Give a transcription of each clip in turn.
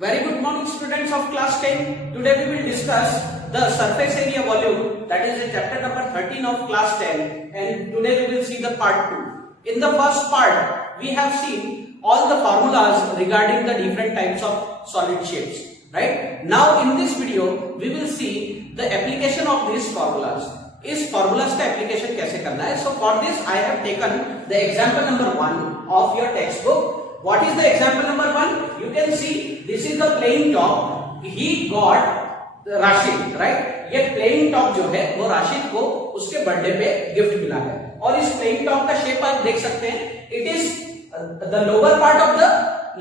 Very good morning students of class 10. Today we will discuss the surface area volume, that is chapter number 13 of class 10, and today we will see the part 2. In the first part we have seen all the formulas regarding the different types of solid shapes, right? Now in this video we will see the application of these formulas. इस formulas का application कैसे करना है? So for this I have taken the example number 1 of your textbook. What is the example number 1? You can see this is the plain top. He got Rashid, right? ये plain top जो है वो राशिद को उसके birthday पे gift मिला है और इस plain top का शेप आप देख सकते हैं. It is the lower part of the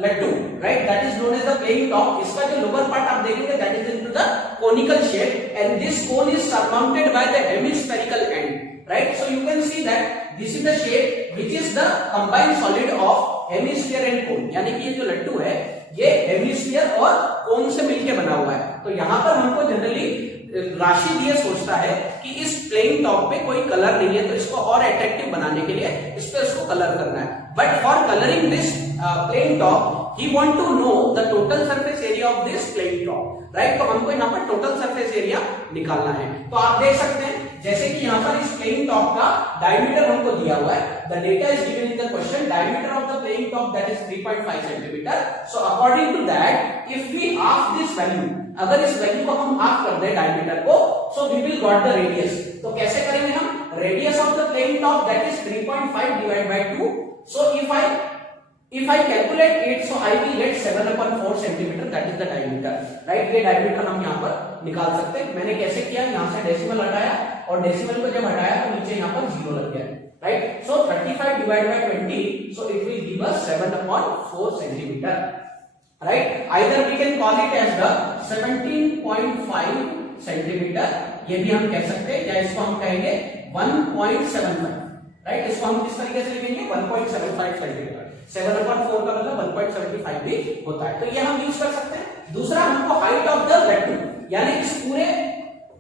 लट्टू, right? That is known as the plain top. इसका जो lower part आप देखेंगे that is into the conical shape and this cone is surmounted by the hemispherical end, right? So you can see that this is the shape which is the combined solid of hemisphere and कोन, यानी कि ये जो लट्टू है ये hemisphere और कोन से मिलके बना हुआ है. तो यहाँ पर हमको जनरली राशिद ये सोचता है कि इस प्लेन टॉप पे कोई कलर नहीं है तो इसको और अट्रैक्टिव बनाने के लिए इस पे इसको कलर करना है. But for colouring this plain top he want to know the total surface area of this plain top, right? तो हमको यहाँ पर टोटल सरफेस एरिया निकालना है. तो आप देख सकते हैं जैसे कि यहाँ पर इस प्लेन टॉप का डायमीटर हमको दिया हुआ है. The data is given in the question. Diameter of the plain top that is 3.5 centimetre. So according to that if we half this value, अगर इस वैल्यू को हम हाफ कर दें डायमीटर को, so we will got the radius. तो कैसे करेंगे हम? Radius of the plain top that is 3.5 divide by 2. So if I calculate it, so I will get 7/4 centimeter, that is the diameter, right? ये diameter हम यहाँ पर निकाल सकते हैं. मैंने कैसे किया? यहाँ से डेसिमल हटाया और डेसिमल को जब हटाया तो नीचे यहाँ पर 0 लग गया, right? So 35 divided by 20, so it will give us 7/4 centimeter, right? Either we can call it as the 17.5 centimeter, ये भी हम कह सकते हैं, या इसको हम कहेंगे 1.75, राइट? इसको हम किस तरीके से लिखेंगे? 1.75 सेंटीमीटर. 7/4 का मतलब 1.75 भी होता है, तो ये हम यूज कर सकते हैं. दूसरा, हमको हाइट ऑफ द लट्टू, यानी इस पूरे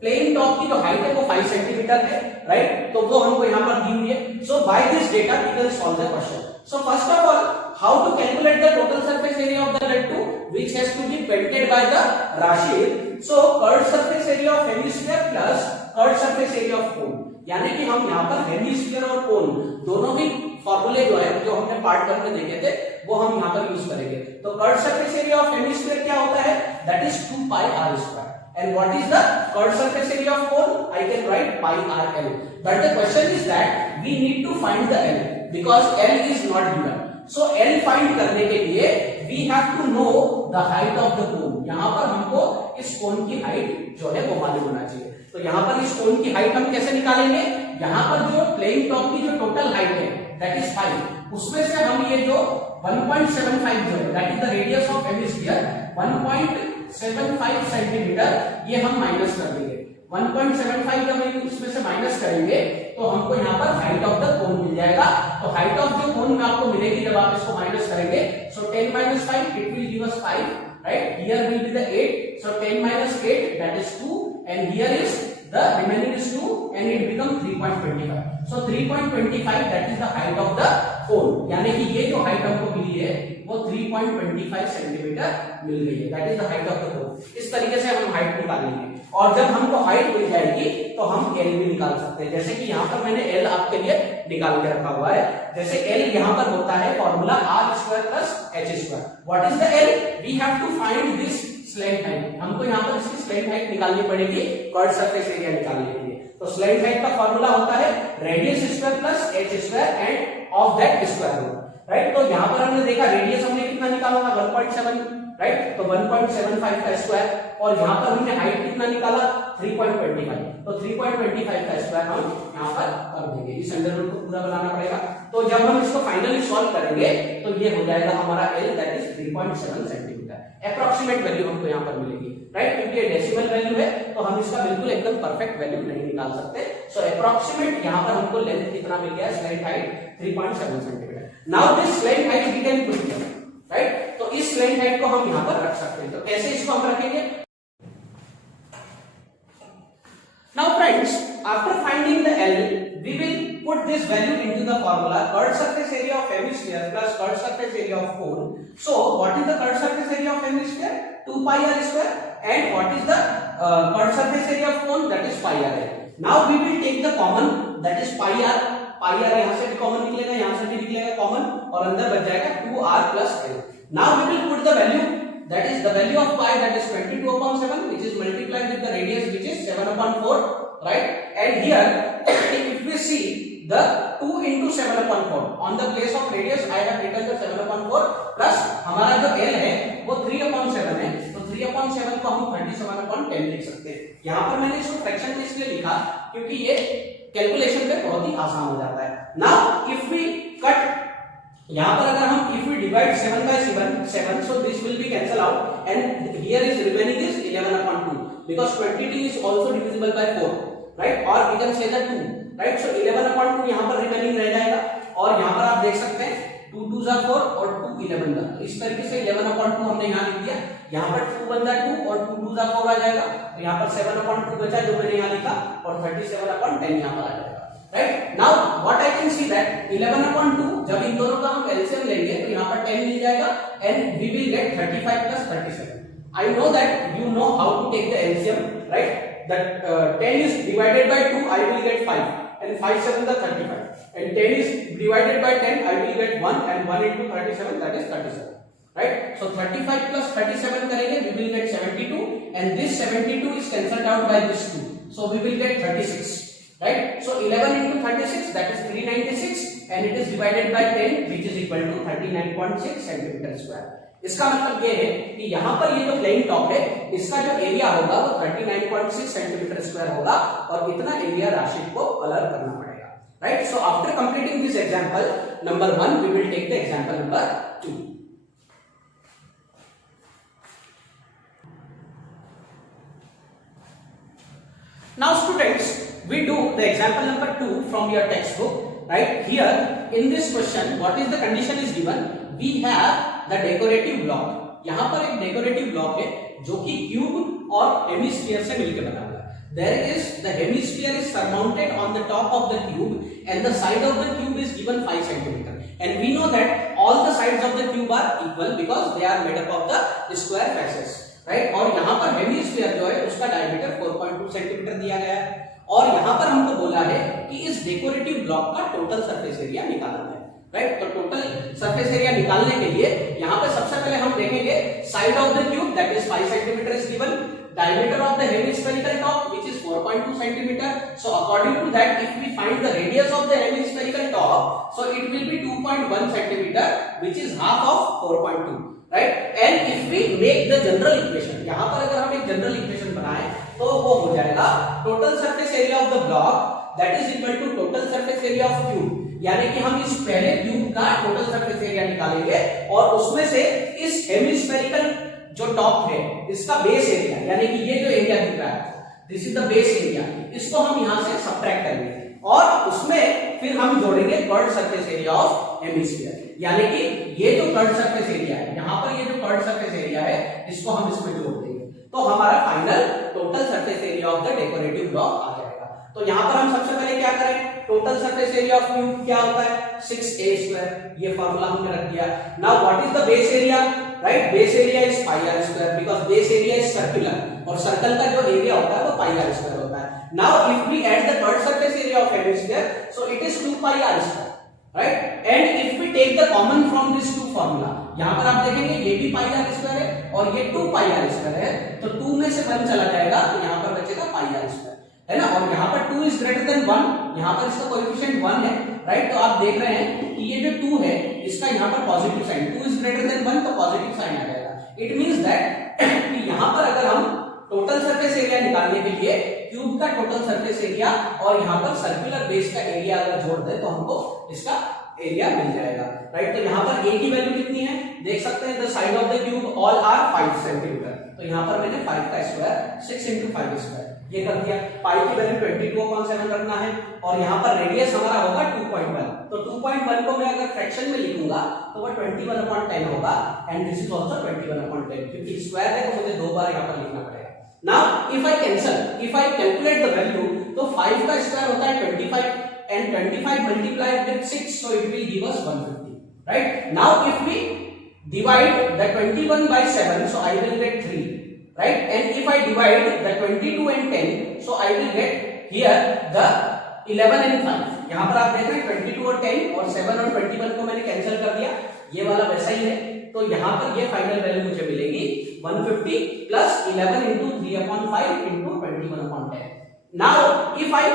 प्लेन टॉप की जो हाइट है वो 5 सेंटीमीटर है, राइट? तो वो हमको यहाँ पर दी हुई है. So by this data we can solve the question. So first of all, how to calculate the total surface area of the lattu which has to be painted by the Rashid. So curved surface area of hemisphere plus curved surface area of cone, यानी कि हम यहाँ पर hemisphere और कोन दोनों ही फॉर्मूले जो है जो हमने पार्ट वन में देखे थे वो हम यहाँ पर यूज करेंगे. तो curved surface area of hemisphere क्या होता है? That is 2 pi r square. And what is the curved surface area of cone? I can write pi r L. But the question is that we need to find the L because L is not given. So L find करने के लिए we have to know the height of the cone. यहाँ पर हमको इस कोन की height जो है वो मालूम होना चाहिए. तो यहाँ पर इस कोन की हाइट हम कैसे निकालेंगे? यहाँ पर जो प्लेन टॉप की जो टोटल हाइट है दैट इज 5, उसमें से हम ये जो 1.75 जो है that is the radius of hemisphere 1.75 centimetre, ये हम माइनस कर देंगे. 1.75 जब हम इसमें से माइनस करेंगे तो हमको यहाँ पर हाइट ऑफ द कोन मिल जाएगा. तो हाइट ऑफ द कोन में आपको मिलेगी जब आप इसको माइनस करेंगे. सो 10 - 5 it will give us 5, right? Here will be the 8. So 10 - 8 that is 2, and here is the remaining is 2 and it becomes 3.25. So 3.25 that is the height of the cone, यानी कि ये जो हाइट हमको मिली है वो 3.25 centimetre मिल गई है. That is the height of the कोन. इस तरीके से हम हाइट निकालेंगे और जब हमको हाइट मिल जाएगी तो हम एल भी निकाल सकते हैं. जैसे कि यहाँ पर मैंने एल आपके लिए निकाल के रखा हुआ है. जैसे एल यहाँ पर होता है formula r² + h². What is the L? We have to find this slant height. हमको यहाँ पर इसकी स्लैंट हाइट निकालनी पड़ेगी कर्व्ड सरफेस एरिया निकालने के लिए. तो स्लैंट हाइट का फॉर्मूला होता है radius square plus h square and of that square root, right? तो यहाँ पर हमने देखा रेडियस हमने कितना निकाला था? 1.7, राइट? तो 1.75 का स्क्वायर, और यहाँ पर हमने हाइट कितना निकाला? 3.25. तो 3.25 का स्क्वायर हम यहाँ पर कर देंगे. इस अंडर रूट को पूरा बनाना पड़ेगा. तो जब हम इसको फाइनली सॉल्व करेंगे तो ये हो जाएगा हमारा L that is 3.7 centimetre. Approximate value हमको यहाँ पर मिलेगी, राइट? क्योंकि ये डेसिमल वैल्यू है तो हम इसका बिल्कुल एकदम परफेक्ट वैल्यू नहीं निकाल सकते. सो अप्रॉक्सीमेट यहाँ पर हमको लेंथ कितना मिल गया? Slant height 3.7 centimetre. Now this slant height we can put here, right? तो इस स्लैंट हाइट को हम यहाँ पर रख सकते हैं. तो कैसे इसको हम रखेंगे? Now friends, after finding the L, we will put this value into the formula curved surface area of hemisphere plus curved surface area of cone. So what is the curved surface area of hemisphere? 2 pi r square. And what is the curved surface area of cone? That is pi r. Now we will take the common, that is pi r. pi r यहाँ से भी common निकलेगा, यहाँ से भी निकलेगा common, और अंदर बच जाएगा 2r plus l. Now we will put the value, that is the value of pi, that is 22/7, which is multiplied with the radius, which is 7/4, right? And here if we see the 2 into 7/4, on the place of radius I have written the 7/4 plus हमारा जो l है वो 3/7 है, तो 3/7 को हम 37/10 लिख सकते हैं. यहाँ पर मैंने इसको फ्रैक्शन में इसलिए लिखा क्योंकि ये कैलकुलेशन में बहुत ही आसान हो जाता है. नाउ इफ वी कट, यहाँ पर अगर हम if we divide 7/7, so this will be cancel out and here is remaining is 11/2 because 22 is also divisible by 4, right? Or we can say that 2, right? So 11/2 यहाँ पर remaining रह जाएगा और यहाँ पर आप देख सकते हैं 2 2s are 4 और 2 11 का, इस तरीके से 11/2 हमने यहाँ लिख दिया. यहाँ पर 2 बन जाए 2 और 2 2s are 4 आ जाएगा, तो यहाँ पर 7/2 बचा जो मैंने यहाँ लिखा और 37/10 यहाँ पर आ जाएगा. Right? Now what I can see that 11/2 जब इन दोनों का हम LCM लेंगे तो यहाँ पर 10 मिल जाएगा and we will get 35 plus 37. I know that you know how to take the LCM, right? That 10 is divided by 2, I will get 5 and 5 7 are 35 and 10 is divided by 10, I will get 1 and 1 into 37, that is 37. Right? So 35 plus 37 करेंगे we will get 72 and this 72 is cancelled out by this 2, so we will get 36. Right? So 11 into 36, that is 396 and it is divided by 10 which is equal to 39.6 centimeter square. इसका मतलब ये है कि यहाँ पर ये जो प्लेन टॉप है इसका जो एरिया होगा वो 39.6 सेंटीमीटर स्क्वायर होगा और इतना एरिया राशिद को कलर करना पड़ेगा. Right? So after completing this example number 1 we will take the example number 2. Now students, we do the example number 2 from your textbook. Right? Here in this question what is the condition is given? We have the decorative block. यहाँ पर एक decorative block है जो कि cube और hemisphere से मिलकर बना हुआ है. There is the hemisphere is surmounted on the top of the cube and the side of the cube is given 5 centimeter. And we know that all the sides of the cube are equal because they are made up of the square faces. Right? और यहाँ पर hemisphere जो है उसका diameter 4.2 centimetre दिया गया है और यहाँ पर हमको बोला है कि इस डेकोरेटिव ब्लॉक का टोटल सरफेस एरिया निकालना है. राइट? तो टोटल सरफेस एरिया निकालने के लिए यहाँ पे सबसे पहले हम देखेंगे side of the cube that is 5 centimetre is given, diameter of the hemispherical top which is 4.2 centimetre. So according to that if we find the radius of the hemispherical top so it will be 2.1 centimetre which is half of 4.2. Right? And if we make the general equation, यहाँ पर अगर हम एक general equation बनाएं तो वो हो जाएगा total surface area of the block that is equal to total surface area of cube. यानी कि हम इस पहले क्यूब का टोटल सरफेस एरिया निकालेंगे और उसमें से इस हेमिस्फेरिकल जो टॉप है इसका बेस एरिया यानी कि ये जो एरिया दिख रहा है this is the base area, इसको हम यहां से सब्ट्रैक्ट करेंगे और उसमें फिर हम जोड़ेंगे curved surface area of hemisphere. यानी कि ये जो कर्व्ड सरफेस एरिया है, यहाँ पर ये जो कर्व्ड सरफेस एरिया है इसको हम इसमें जोड़ देंगे तो हमारा final total surface area of the decorative block आ जाएगा. तो यहाँ पर हम सबसे पहले क्या करें, total surface area of cube क्या होता है 6a स्क्वायर, ये फार्मूला हमने रख दिया. Now what is the base area? Right? Base area is pi R square because base area is circular और सर्कल का जो एरिया होता है वो पाई आर स्क्वायर होता है. Now if we add the curved surface area of hemisphere so it is 2 pi R square. Right? And if we take the common from this two formula, यहाँ पर आप देखेंगे ये भी पाई आर स्क्वायर है और ये 2 पाई आर स्क्वायर है तो 2 में से 1 चला जाएगा तो यहाँ पर बचेगा पाई आर स्क्वायर, है ना? और यहाँ पर 2 इज ग्रेटर देन 1, यहाँ पर इसका कोएफिशिएंट 1 है. राइट? तो आप देख रहे हैं कि ये जो 2 है इसका यहाँ पर positive sign, 2 is greater than 1 तो पॉजिटिव साइन आ जाएगा. इट मींस दैट कि यहाँ पर अगर हम टोटल सरफेस एरिया निकालने के लिए क्यूब का टोटल सरफेस एरिया और यहाँ पर सर्कुलर बेस का एरिया अगर जोड़ दें तो हमको इसका एरिया मिल जाएगा. राइट? तो यहाँ पर a की वैल्यू कितनी है देख सकते हैं, the side of the cube all are 5 centimetre, तो यहाँ पर मैंने 5 का स्क्वायर 6 into 5 स्क्वायर ये कर दिया. पाई की वैल्यू 22/7 रखना है और यहाँ पर रेडियस हमारा होगा 2.1, तो 2.1 को मैं अगर फ्रैक्शन में लिखूंगा तो वो 21/10 होगा एंड दिस इज आल्सो 21/10 क्योंकि स्क्वायर है तो मुझे 2 बार यहाँ पर लिखना पड़ेगा. Now if I cancel, if I calculate the value तो 5 का स्क्वायर होता है 25 and 25 multiplied with 6, so it will give us 150. Right? Now if we divide the 21 by 7, so I will get 3. Right? And if I divide the 22 and 10, so I will get here the 11 and 5. यहाँ पर आप देख रहे हैं 22 और 10 और 7 और 21 को मैंने कैंसिल कर दिया, ये वाला वैसा ही है। तो यहाँ पर ये फाइनल वैल्यू मुझे मिलेगी 150 plus 11 into 3/5 into 21/10. Now if I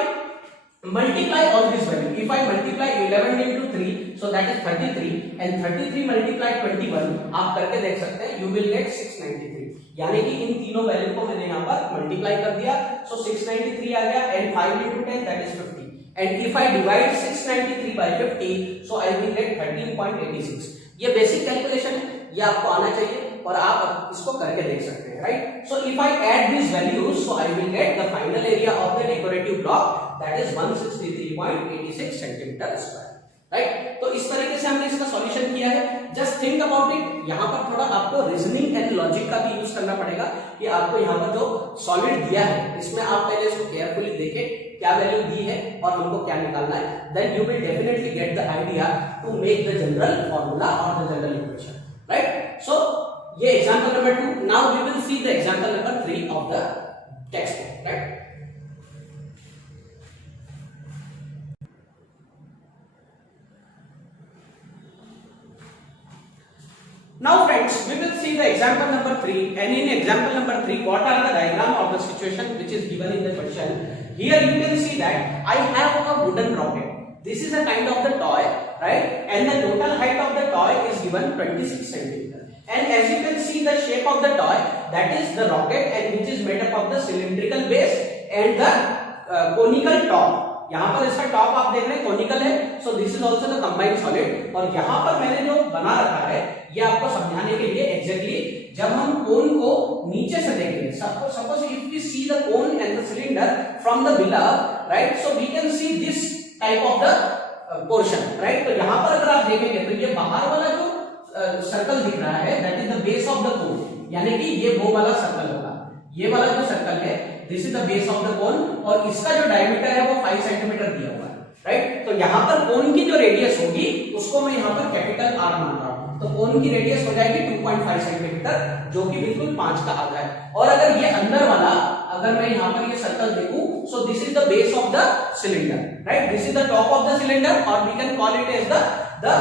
multiply all this value, if I multiply 11 into 3, so that is 33, and 33 multiplied 21, आप करके देख सकते हैं, you will get 693. यानी कि इन तीनों वैल्यू को मैंने यहाँ पर मल्टीप्लाई कर दिया, so 693 आ गया, and 5 into 10 that is 50. And if I divide 693 by 50, so I will get 13.86. ये बेसिक कैलकुलेशन है, ये आपको आना चाहिए और आप इसको करके देख सकते हैं, right? So if I add this values, so I will get the final area of the decorative block, that is 163.86 centimetre square, right? तो इस तरीके से हमने इसका सॉल्यूशन किया है। जस्ट थिंक अबाउट इट, यहाँ पर थोड़ा आपको रीजनिंग एंड लॉजिक का भी यूज करना पड़ेगा कि आपको यहाँ पर जो सॉलिड दिया है इसमें आप पहले इसको केयरफुली देखें क्या वैल्यू दी है और हमको क्या निकालना है, then you will definitely get the idea to make the general formula और the general equation, right? So ये example number 2. Now we will see the example number 3 of the textbook, right? Now friends, we will see the example number 3, and in example number 3 what are the diagram of the situation which is given in the question. Here you can see that I have a wooden rocket. This is a kind of the toy, right? And the total height of the toy is given 26 centimeter. And as you can see the shape of the toy, that is the rocket, and which is made up of the cylindrical base and the conical top. यहाँ पर इसका top आप देख रहे हैं conical है, सो this is also the combined solid. और यहाँ पर मैंने जो बना रखा है ये आपको समझाने के लिए एग्जैक्टली जब हम कोन को नीचे से देखेंगे, suppose if we see the cone and the cylinder from the below, right? So we can see this type of the portion, right? तो यहाँ पर अगर आप देखेंगे तो ये बाहर वाला जो सर्कल दिख रहा है that is the base of the कोन, यानी कि ये वो वाला सर्कल होगा, ये वाला जो सर्कल है this is the base of the कोन, और इसका जो डायमीटर है वो 5 सेंटीमीटर दिया हुआ है, राइट? तो यहाँ पर कोन की जो रेडियस होगी उसको मैं यहाँ पर कैपिटल आर मान रहा हूँ, तो कोन की रेडियस हो जाएगी 2.5 सेंटीमीटर, जो कि बिल्कुल 5 का आधा है। और अगर ये अंदर वाला, अगर मैं यहाँ पर ये सर्कल देखूं, so this is the base of the cylinder, right? This is the top of the cylinder, और we can call it as the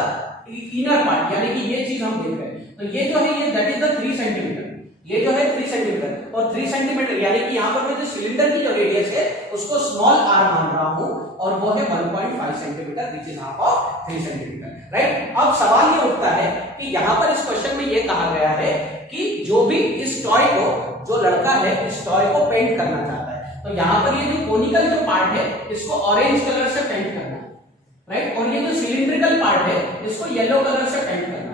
inner part, यानी कि ये चीज हम देख रहे हैं। तो ये जो है ये दैट इज द 3 सेंटीमीटर, ये जो है 3 सेंटीमीटर, और 3 सेंटीमीटर यानी कि यहाँ पर मैं जो सिलेंडर की जो रेडियस है उसको स्मॉल आर मान रहा हूँ, और वो है 1.5 centimetre which is half of 3 centimetre, right? अब सवाल ये उठता है कि यहाँ पर इस क्वेश्चन में ये कहा गया है कि जो भी इस टॉय को, जो लड़का है इस टॉय को पेंट करना चाहता है, तो यहाँ पर ये जो कोनिकल जो पार्ट है इसको ऑरेंज कलर से पेंट करना है, राइट? और ये जो सिलिंड्रिकल पार्ट है इसको येलो कलर से पेंट करना है।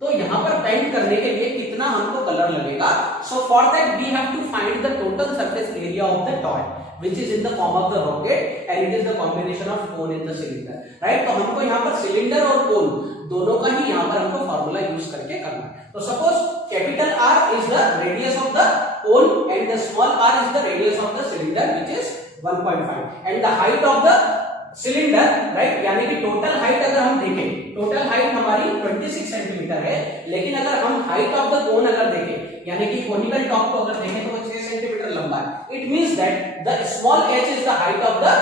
तो यहाँ पर पेंट करने के लिए कितना हमको कलर लगेगा? So for that we have to find the total surface area of the toy which is in the form of the rocket and it is the combination of cone and the cylinder, right? तो हमको यहाँ पर cylinder और कोन दोनों का ही यहाँ पर हमको फार्मूला यूज करके करना है। तो suppose capital R is the radius of the cone and the small r is the radius of the cylinder which is 1.5 and the height of the cylinder, right? यानी कि टोटल हाइट अगर हम देखें, total height हमारी 26 centimetre है, लेकिन अगर हम हाइट ऑफ द कोन अगर देखें, यानी कि कोनिकल टॉप को अगर देखें तो वो 6 सेंटीमीटर लंबा है। It means that the small h is the height of the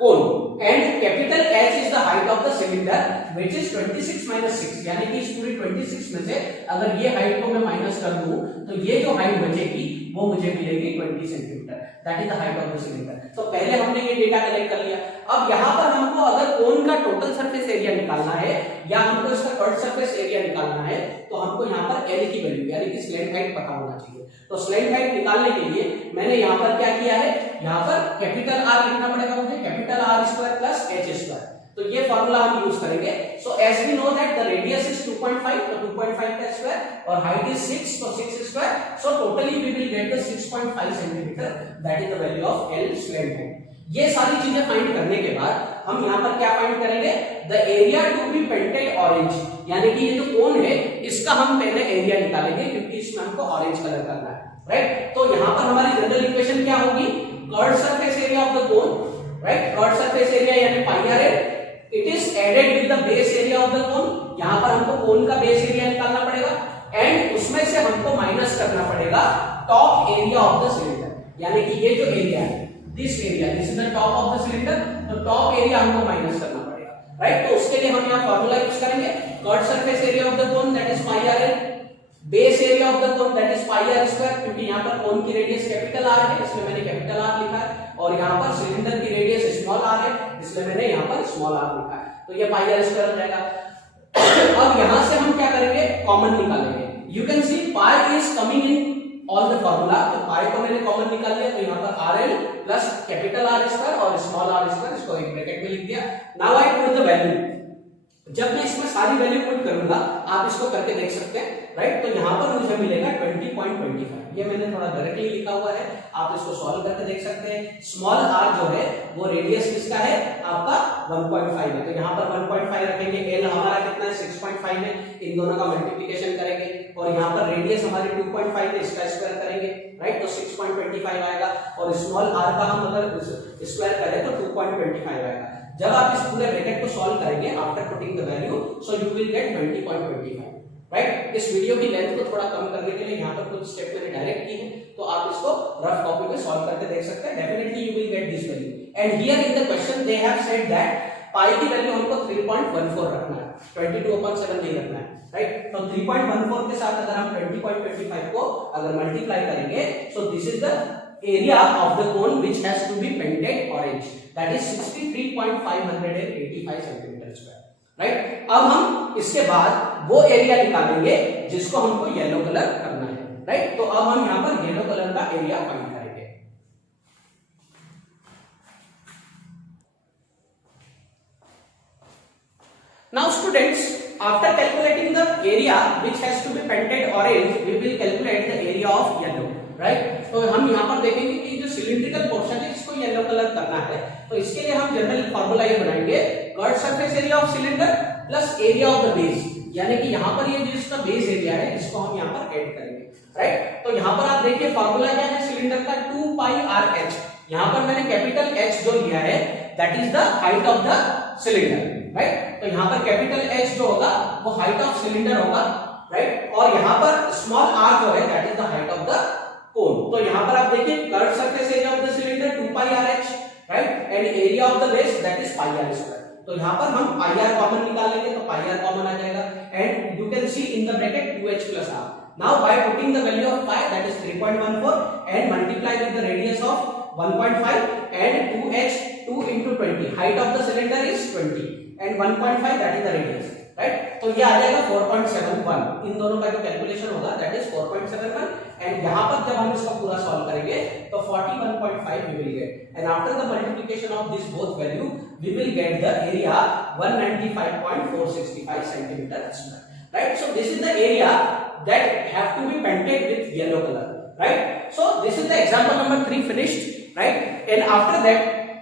cone and capital H is the height of the cylinder which is 26 minus 6, यानी कि इस पूरी 26 में से अगर ये हाइट को मैं माइनस कर दूं तो ये जो हाइट बचेगी वो मुझे मिलेगी 20 centimetre, that is the height of the cylinder. तो पहले हमने ये डेटा कलेक्ट कर लिया। अब यहाँ पर हमको अगर कोन का टोटल सरफेस एरिया निकालना है या हमको इसका कट सरफेस एरिया निकालना है तो हमको यहाँ पर L की वैल्यू यानी कि स्लैंट हाइट पता होना चाहिए। तो स्लैंट हाइट निकालने के लिए मैंने यहाँ पर क्या किया है, यहाँ पर कैपिटल R लिखना पड़ेगा मुझे, capital R square plus H square. तो ये फार्मूला हम यूज करेंगे। So as we know that the radius is 2.5, तो 2.5 का स्क्वायर और हाइट इज 6, तो 6 स्क्वायर। So totally we will get the 6.5 centimetre, that is the value of L slant height. ये सारी चीजें फाइंड करने के बाद हम यहाँ पर क्या फाइंड करेंगे, the area to be painted orange, यानी कि ये जो कोन है इसका हम पहले एरिया निकालेंगे क्योंकि इसमें हमको ऑरेंज कलर करना है, राइट? तो यहाँ पर हमारी जनरल इक्वेशन क्या होगी, curve surface area of the cone right. Curve surface area यानी pi R L, it is added with the base area of the cone. यहां पर हमको कोन का बेस एरिया निकालना पड़ेगा एंड उसमें से हमको माइनस करना पड़ेगा top area of the cylinder, यानी कि ये जो एरिया है, this area, this is the top of the cylinder, तो टॉप एरिया हमको माइनस करना पड़ेगा, राइट। तो उसके लिए हम यहाँ फॉर्मूला यूज करेंगे, curve surface area of the cone that is pi R L, base area of the cone that is pi R square, क्योंकि यहाँ पर कोन की रेडियस कैपिटल आर है इसलिए मैंने कैपिटल आर लिखा है, और यहाँ पर सिलेंडर की रेडियस स्मॉल आर है इसलिए मैंने यहाँ पर स्मॉल आर लिखा है, तो ये पाई आर स्क्वायर हो जाएगा। अब यहां से हम क्या करेंगे, कॉमन निकालेंगे। You can C pi is coming in all the formula, तो पाई को मैंने कॉमन निकाल लिया, तो यहाँ पर R L plus capital R square और स्मॉल आर स्क्वायर, इसको एक ब्रैकेट में लिख दिया। Now I put the value, जब मैं इसमें सारी वैल्यू पुट करूंगा आप इसको करके देख सकते हैं, राइट। तो यहाँ पर मुझे मिलेगा 20.25, ये मैंने थोड़ा डायरेक्टली लिखा हुआ है, आप इसको सॉल्व करके देख सकते हैं। स्मॉल आर जो है वो रेडियस किसका है, आपका 1.5 है, तो यहाँ पर 1.5 रखेंगे, एल हमारा कितना है 6.5 है, इन दोनों का मल्टीप्लिकेशन करेंगे, और यहाँ पर रेडियस हमारी 2.5 है, इसका स्क्वायर करेंगे, राइट, तो 6.25 आएगा, और स्मॉल आर का हम अगर स्क्वायर करें तो 2.25 आएगा। जब आप इस पूरे ब्रैकेट को सॉल्व करेंगे after putting the value, so you will get 20.25, right. इस वीडियो की लेंथ को थोड़ा कम करने के लिए यहाँ पर कुछ स्टेप मैंने डायरेक्ट की है, तो आप इसको रफ कॉपी में सॉल्व करके देख सकते हैं, definitely you will get this value. And here in the question they have said that पाई की वैल्यू हमको 3.14 रखना है, 22/7 नहीं रखना है, राइट। तो 3.14 के साथ अगर हम 20.25 को अगर मल्टीप्लाई करेंगे, सो this is the area of the cone which has to be painted orange, that is 63.585 centimeter square, right। अब हम इसके बाद वो एरिया निकालेंगे जिसको हमको येलो कलर करना है, राइट। तो अब हम यहाँ पर येलो कलर का एरिया फाइंड करेंगे। Now students, after calculating the area which has to be painted orange, we will calculate the area of yellow, right. तो हम यहाँ पर देखेंगे कि जो सिलिंड्रिकल पोर्शन है इसको येलो कलर करना है, तो इसके लिए हम जनरल फार्मूला ये बनाएंगे, curve surface area of cylinder plus area of the base, यानी कि यहाँ पर ये जिसका बेस एरिया है इसको हम यहाँ पर ऐड करेंगे, राइट। तो यहाँ पर आप देखिए फार्मूला क्या है सिलिंडर का, 2 पाई आर एच, यहाँ पर मैंने कैपिटल एच जो लिया है that is the height of the cylinder, right. तो यहाँ पर कैपिटल एच जो होगा वो हाइट ऑफ सिलेंडर होगा, राइट, और यहाँ पर स्मॉल आर जो है that is the height of the cone. तो यहाँ पर आप देखिए curve surface area of the cylinder 2 pi R H, right, and area of the base that is pi R square. तो यहाँ पर हम पाई आर कॉमन निकाल लेंगे, तो पाई आर कॉमन आ जाएगा, and you can see in the bracket 2h plus R. Now by putting the value of pi that is 3.14 and multiply with the radius of 1.5 and 2h, 2 into 20, height of the cylinder is 20 and 1.5 that is the radius, right। तो ये आ जाएगा 4.71, इन दोनों का जो calculation होगा that is 4.71, and यहाँ पर जब हम इसका पूरा सॉल्व करेंगे तो 41.5 we will get, and after the multiplication of this both value we will get the area 195.465 centimeter square, right। So this is the area that have to be painted with yellow color, right। So this is the example number 3 finished, right, and after that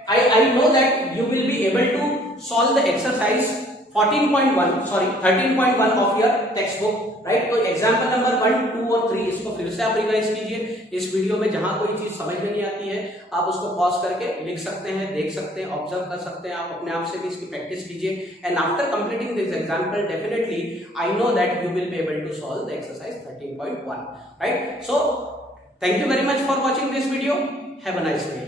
I know that you will be able to solve the exercise 13.1 of your textbook, right। तो example number 1, 2 और 3 इसको फिर से आप revise कीजिए। इस video में जहां कोई चीज समझ में नहीं आती है आप उसको पॉज करके लिख सकते हैं, देख सकते हैं, ऑब्जर्व कर सकते हैं, आप अपने आप से भी इसकी प्रैक्टिस कीजिए, and after completing this example definitely I know that you will be able to solve the exercise 13.1, right. So thank you very much for watching this video, have a nice day.